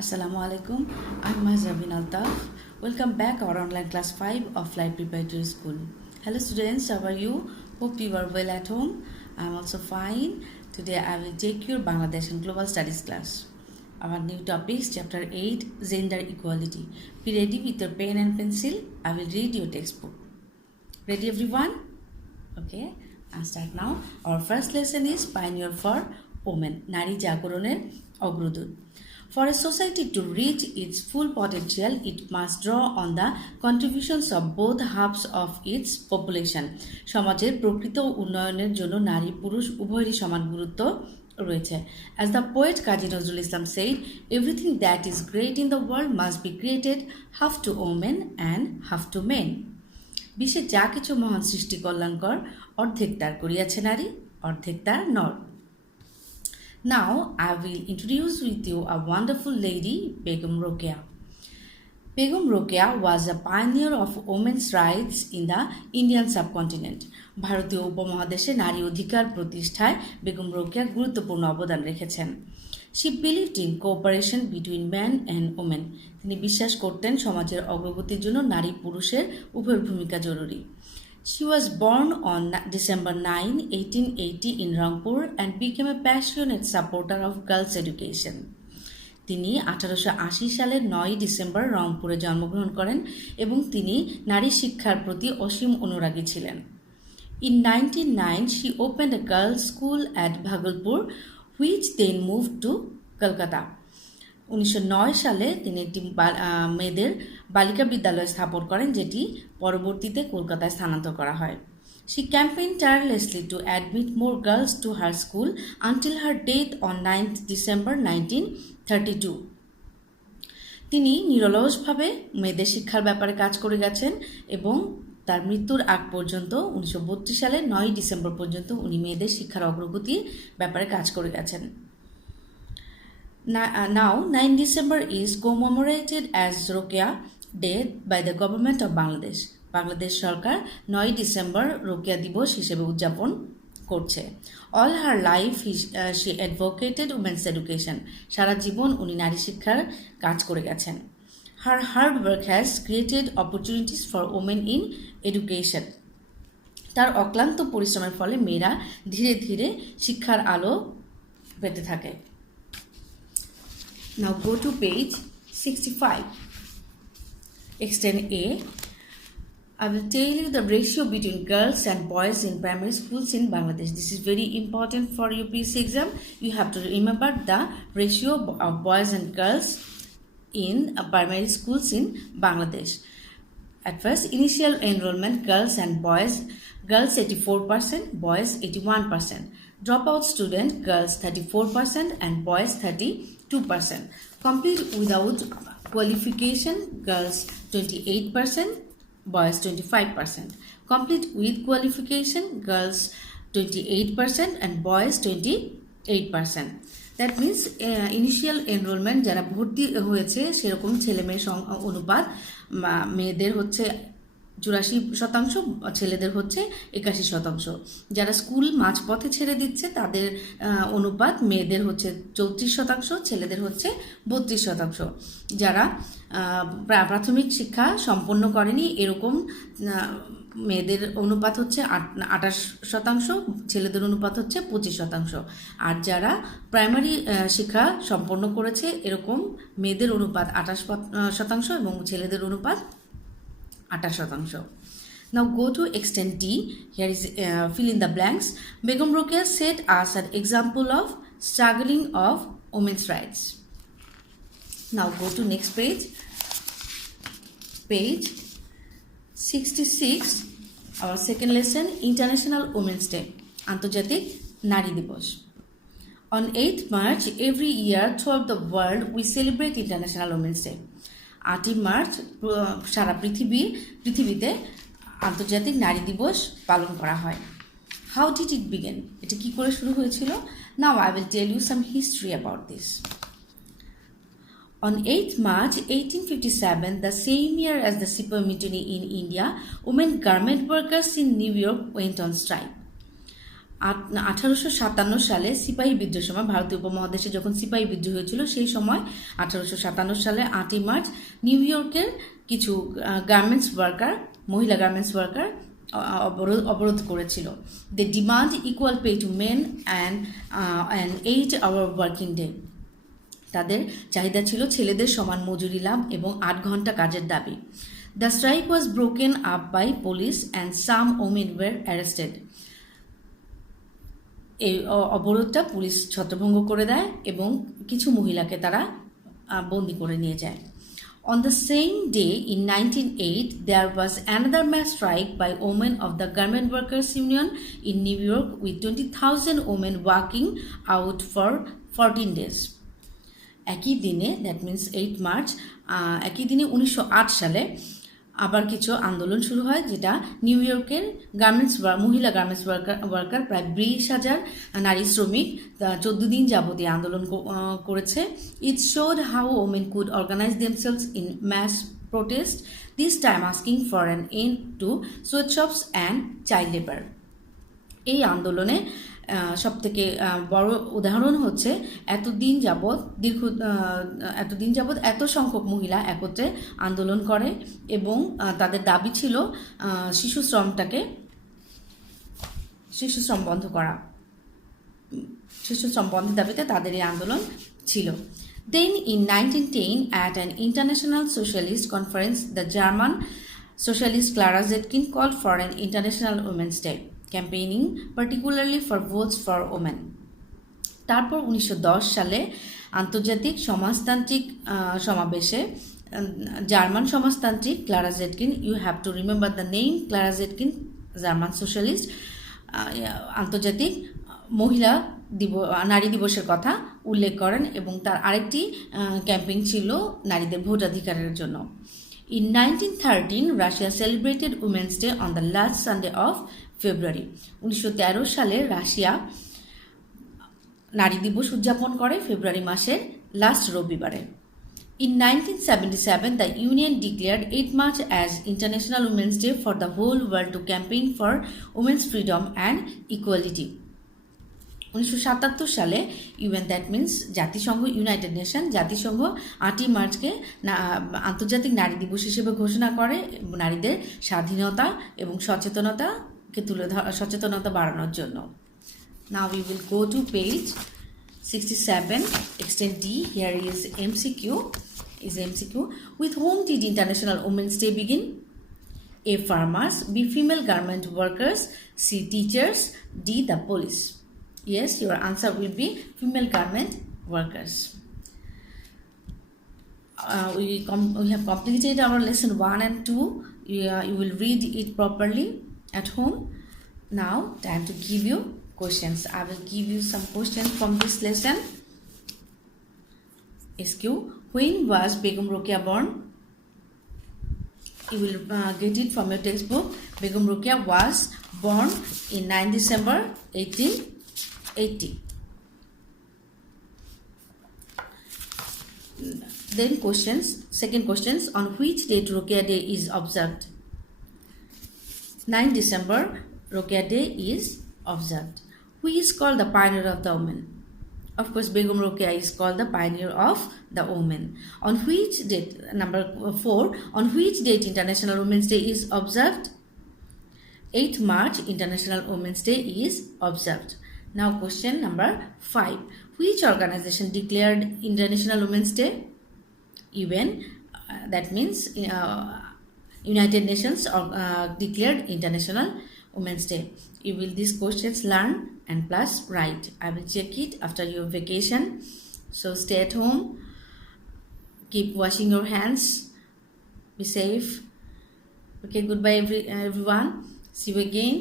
Assalamu alaikum. I'm Mazhabin Altaf. Welcome back our online class 5 of Life Preparatory School. Hello students, how are you? Hope you are well at home. I'm also fine. Today I will take your Bangladesh and Global Studies class. Our new topic is chapter 8, Gender Equality. Be ready with your pen and pencil. I will read your textbook. Ready everyone? Okay, I'll start now. Our first lesson is Pioneer for Women. Nari Jagoroner Ogrodut. For a society to reach its full potential, it must draw on the contributions of both halves of its population. সমাজের প্রকৃত উন্নয়নের জন্য নারী পুরুষ উভয়েরই সমান গুরুত্ব রয়েছে. As the poet Kazi Nazrul Islam said, everything that is great in the world must be created half to women and half to men. বিশ্বে যা কিছু মহান সৃষ্টি কল্যাণকর, অর্ধেক তার করিয়াছে নারী, অর্ধেক তার নর. Now I will introduce with you a wonderful lady, Begum Rokeya. Begum Rokeya was a pioneer of women's rights in the Indian subcontinent. ভারতীয় উপমহাদেশে নারী অধিকার প্রতিষ্ঠায় বেগম রোকেয়া গুরুত্বপূর্ণ অবদান রেখেছেন. She believed in cooperation between men and women. তিনি বিশ্বাস করতেন সমাজের অগ্রগতির জন্য নারী পুরুষের উভয় ভূমিকা জরুরি. She was born on December 9, 1880 in Rangpur and became a passionate supporter of girls' education. তিনি 1880 সালের 9 ডিসেম্বর রংপুরে জন্মগ্রহণ করেন এবং তিনি নারী শিক্ষার প্রতি অসীম অনুরাগী ছিলেন. In 1909, she opened a girls' school at Bhagalpur, which then moved to Kolkata. 1909 সালে তিনি একটি মেয়েদের বালিকা বিদ্যালয় স্থাপন করেন, যেটি পরবর্তীতে কলকাতায় স্থানান্তর করা হয়. She campaigned tirelessly to admit more girls to her school until her death on 9th December 1932. তিনি নিরলসভাবে মেয়েদের শিক্ষার ব্যাপারে কাজ করে গেছেন এবং তার মৃত্যুর আগ পর্যন্ত 1932 সালের 9 ডিসেম্বর পর্যন্ত উনি মেয়েদের শিক্ষার অগ্রগতির ব্যাপারে কাজ করে গেছেন. Now, 9 December is commemorated as Rokeya Day by the government of Bangladesh. Bangladesh সরকার 9 ডিসেম্বর রোকেয়া দিবস হিসেবে উদযাপন করছে. All her life she advocated women's education. সারা জীবন উনি নারী শিক্ষার কাজ করে গেছেন. Her hard work has created opportunities for women in education. তার অক্লান্ত পরিশ্রমের ফলে মেয়েরা ধীরে ধীরে শিক্ষার আলো পেতে থাকে. Now go to page 65. Extend A. I will tell you the ratio between girls and boys in primary schools in Bangladesh. This is very important for UPSC exam. You have to remember the ratio of boys and girls in primary schools in Bangladesh. At first, initial enrollment, girls and boys, girls 84%, boys 81%. Dropout student, girls 34% and boys 32%. Complete without qualification, girls 28%, boys 25%. Complete with qualification, girls 28% and boys 28%. That means initial enrollment যারা ভর্তি হয়েছে সেরকম ছেলে মেয়ের অনুপাত মেয়েদের হচ্ছে 84%, ছেলেদের হচ্ছে 81%. যারা স্কুল মাঝপথে ছেড়ে দিচ্ছে তাদের অনুপাত মেয়েদের হচ্ছে 34%, ছেলেদের হচ্ছে 32%. যারা প্রাথমিক শিক্ষা সম্পন্ন করেনি এরকম মেয়েদের অনুপাত হচ্ছে 28%, ছেলেদের অনুপাত হচ্ছে 25%. আর যারা প্রাইমারি শিক্ষা সম্পন্ন করেছে এরকম মেয়েদের অনুপাত 28% এবং ছেলেদের অনুপাত 28%. Now go to extent D. Here is fill in the blanks. Begum Rokeya set us an example of struggling of women's rights. Now go to next page. Page 66. Our second lesson, International Women's Day. আন্তর্জাতিক নারী দিবস. On 8th March every year throughout the world we celebrate International Women's Day. 8ই March সারা পৃথিবীতে আন্তর্জাতিক নারী দিবস পালন করা হয়. How did it begin? এটা কি করে শুরু হয়েছিল? Now I will tell you some history about this. On 8th March 1857, the same year as the Sepoy Mutiny in India, women garment workers in New York went on strike. 1857 সালে সিপাহী বিদ্রোহের সময় ভারতীয় উপমহাদেশে যখন সিপাহী বিদ্রোহ হয়েছিল সেই সময় 1857 সালে 8ই মার্চ নিউ ইয়র্কের কিছু গার্মেন্টস ওয়ার্কার, মহিলা গার্মেন্টস ওয়ার্কার অবরোধ করেছিল। They demand equal pay to men and 8-hour working day. তাদের চাহিদা ছিল ছেলেদের সমান মজুরি লাভ এবং 8 ঘন্টা কাজের দাবি। The strike was broken up by police and some women were arrested. এই অবরোধটা পুলিশ ছত্রভঙ্গ করে দেয় এবং কিছু মহিলাকে তারা বন্দি করে নিয়ে যায়। On the same day in 1908, there was another mass strike by women of the Garment Workers Union in New York with 20,000 women walking out for 14 days. একই দিনে, দ্যাট মিনস 8 মার্চ, একই দিনে 1908 সালে আবার কিছু আন্দোলন শুরু হয়, যেটা নিউ ইয়র্কের মহিলা গার্মেন্টস ওয়ার্কার প্রায় 20,000 নারী শ্রমিক 14 দিন যাবত এই আন্দোলন করেছে। It showed how women could organise themselves in mass protest, this time asking for an end to sweatshops and child labour. এই আন্দোলনে সবথেকে বড় উদাহরণ হচ্ছে এতদিন যাবৎ এত সংখ্যক মহিলা একত্রে আন্দোলন করে এবং তাদের দাবি ছিল শিশু শ্রম বন্ধ করা। শিশু শ্রম বন্ধের দাবিতে তাদের এই আন্দোলন ছিল। Then in 1910 at an international socialist conference, the German socialist Clara Zetkin called for an international women's day, campaigning particularly for votes for women. তারপর 1910 সালে আন্তর্জাতিক সমাজতান্ত্রিক সমাবেশে জার্মান সমাজতান্ত্রিক Clara Zetkin, you have to remember the name, Clara Zetkin, German socialist, আন্তর্জাতিক নারী দিবসের কথা উল্লেখ করেন এবং তার আরেকটি ক্যাম্পেইন ছিল নারীদের ভোটাধিকারের জন্য। In 1913, Russia celebrated Women's Day on the last Sunday of February. 1913 সালে রাশিয়া নারী দিবস উদযাপন করে ফেব্রুয়ারি মাসের লাস্ট রবিবারে। In 1977, the Union declared 8 March as International Women's Day for the whole world to campaign for women's freedom and equality. 1977 সালে ইউএন, দ্যাট মিনস জাতিসংঘ, United nation, জাতিসংঘ 8ই মার্চকে আন্তর্জাতিক নারী দিবস হিসেবে ঘোষণা করে নারীদের স্বাধীনতা এবং সচেতনতা বাড়ানোর জন্য। Now we will go to page 67, extent D. Here is MCQ. With whom did International Women's Day begin? A. Farmers, B. Female garment workers, C. Teachers, D. The police. Yes, your answer will be female garment workers. We have completed our lesson 1 and 2. You will read it properly at home. Now, time to give you questions. I will give you some questions from this lesson. SQ. When was Begum Rokeya born? You will get it from your textbook. Begum Rokeya was born in 9 December 1880. Then second questions, on which date Rokeya Day is observed? 9 December, Rokeya Day is observed. Who is called the pioneer of the woman? Of course, Begum Rokeya is called the pioneer of the woman. On which date, number 4, on which date International Women's Day is observed? 8 March, International Women's Day is observed. Now question number 5. Which organization declared International Women's Day? UN, that means United Nations declared International Women's Day. You will these questions learn and plus write. I will check it after your vacation. So stay at home. Keep washing your hands. Be safe. Okay, goodbye everyone. See you again.